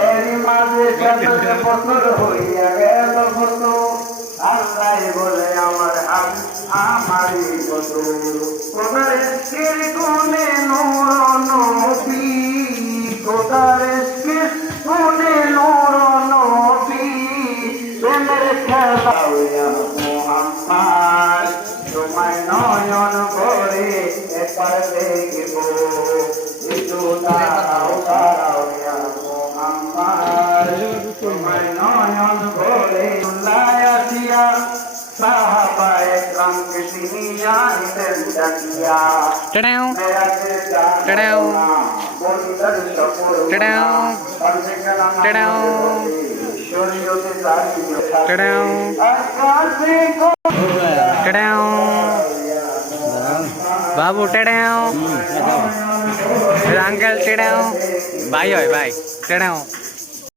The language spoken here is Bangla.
এরই মাঝে সাথে বছর হইয়া গেল কত আল্লাহ বলে আমার আমারই কত কোথার এসকের কোনে নূর নবী কোথার এসকের কোনে নূর নবী প্রেমের খেলা হইয়া মোহাম্মদ তোমায় নয়ন ভরে একবার দেখব একটু দাঁড়াও দাঁড়াও ইয়া মোহাম্মদ তোমায় নয়ন ভরে লায়াতিয়া সাহাবায়ে ক্রামকে তিনি আনিলেন ডাকিয়া টাডাও মেরা কে টাডাও বন্ধুর সফর টাডাও টাডাও শরীয়তে দাঁড়িয়ে টাডাও আকাশে টাডাও বাবু টাডাও আঙ্কেল টাডাও ভাই হয় ভাই টাডাও